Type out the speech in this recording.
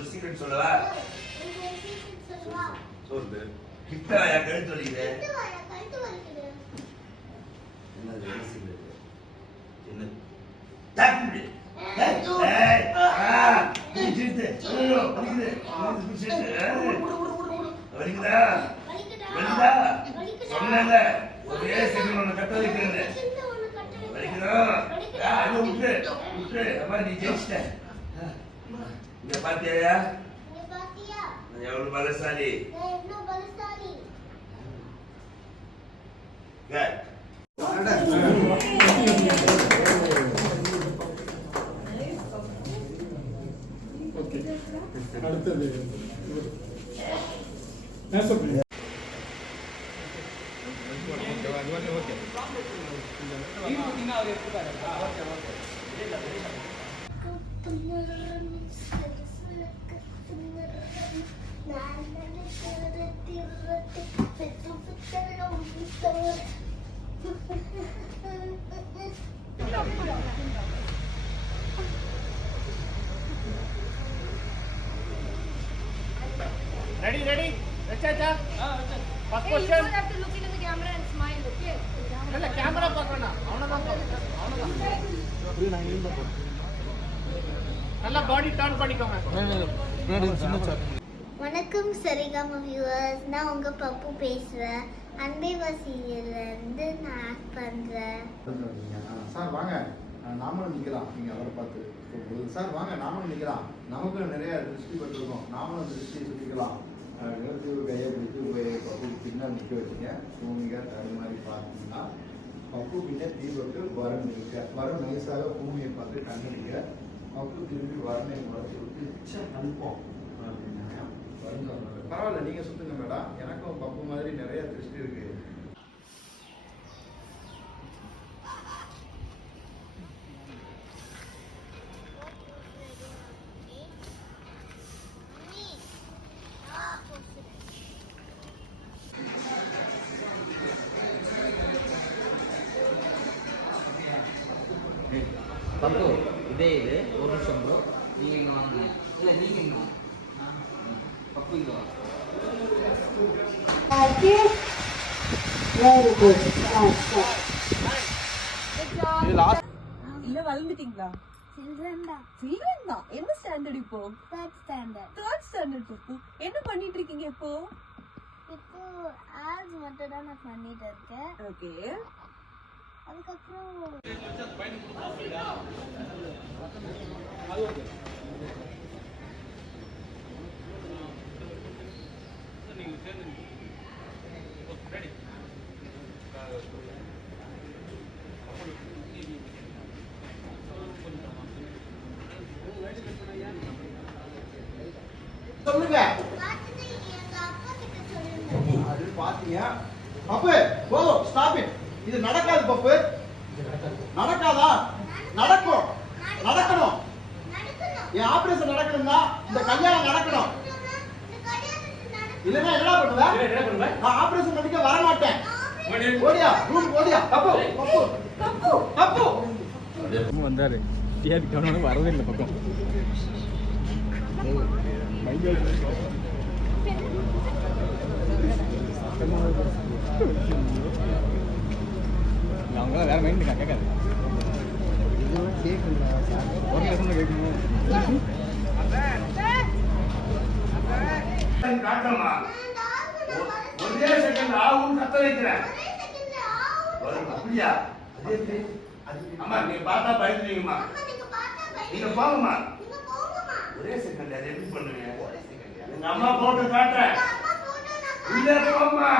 ஒரு சீக்ரெட் சொல்லவா? சொல்லு. கிட்ட வாயா, கழுத்து வலிக்குது. என்னது என்ன சீக்ரெட்? என்ன? டாக்டர். ஏய் நீ ஜித்து. ஐயோ வலிக்குது. வலிக்குதா? வலிக்குதா? சொன்னேன்ல ஒரே செகண்ட் ஒன்னு கட்ட வைக்கிறேன்னு. வலிக்குதா? அது விட்டு விட்டு அம்மா நீ ஜெயிச்சிட்ட. இங்க பாத்தியா? நான் எவ்வளவு பலசாலி. அடுத்தது நான் சொல்றேன். Ready? Acha. First question. You have to look into the camera and smile, okay? இல்ல கேமரா பார்க்கணும். அவனதான் நல்லா பாடி டர்ன் பண்ணிக்கோங்க. வணக்கம் சரிகமா வியூவர்ஸ், நான் உங்க பப்பு பேசுறேன். அன்பேவா சீரியல்ல இருந்து நான் ஆக்ட் பண்றேன். சார் வாங்க, நாமளும் நிற்கலாம். நீங்கள் அவரை பார்த்து சார் வாங்க நாமளும் நிற்கலாம், நமக்கு நிறைய திருஷ்டி பட்டிருக்கோம், நாமளும் திருஷ்டி சுற்றிக்கலாம். நிறுத்தி கையை பிடிச்சி பப்பு பின்னால் நிற்க வச்சுங்க. பூமிகா தடுமாறி பார்த்தீங்கன்னா பப்பு பின்ன தீபக்கு வரம் நிற்க, வரம் நைஸாக பூமியை பார்த்து கண்ணடிக்க, பப்பு திரும்பி வரனை முளைச்சி விட்டு அனுப்போம் அப்படின்னா வருங்க. பரவாயில்ல, நீங்கள் சுற்றுங்க மேடம், எனக்கும் பப்பு மாதிரி நிறைய திருஷ்டி இருக்குது. பப்பு இதே இது ஒரு நிமிஷம் ப்ரோ. நீங்கள் இங்கே வாங்க. இல்லை நீங்கள் இங்கே வாங்க. பப்பு இங்கே வாங்க. இல்ல வளர்ந்துட்டீங்களா? சில்ட்ரன் தான். என்ன ஸ்டாண்டர்ட் இப்போ? தேர்ட் ஸ்டாண்டர்ட் பப்பு. என்ன பண்ணிட்டு இருக்கீங்க இப்போ? இப்போ ஆல்ஸ் மட்டும் தான் நான் பண்ணிட்டு இருக்கேன். ஓகே. அதுக்கப்புறம் சொல்லுங்க. அது பாத்தீங்க பப்பு. ஓ ஸ்டாப் இட். இது நடக்காது பப்பு. நடக்காதா? நடக்கும், நடக்கணும். என் ஆபரேஷன் நடக்கணும்னா இந்த கல்யாணம் நடக்கணும். இல்லன்னா என்ன பண்ணுவ? நான் ஆபரேஷன் பண்ணிக்க வர மாட்டேன். ஓடியா ரூம் ஓடியா. பப்பு பப்பு பப்பு பப்பு வந்தாரு. டிஆர்பி கவனம் வரவே இல்லை பக்கம். அவங்க வேற மைண்ட் கேட்காது. காட்டமா ஒரே செகண்ட் ஆகும் கத்த வைக்கிறேன். அப்படியா? அம்மா நீங்க பார்த்தா பயந்துட்டீங்கம்மா. நீங்க போங்கம்மா. ஒரே செகண்ட் அதை எப்படி பண்ணுவீங்க? எங்க அம்மா போட்டு காட்டுறேன். உள்ள போம்மா.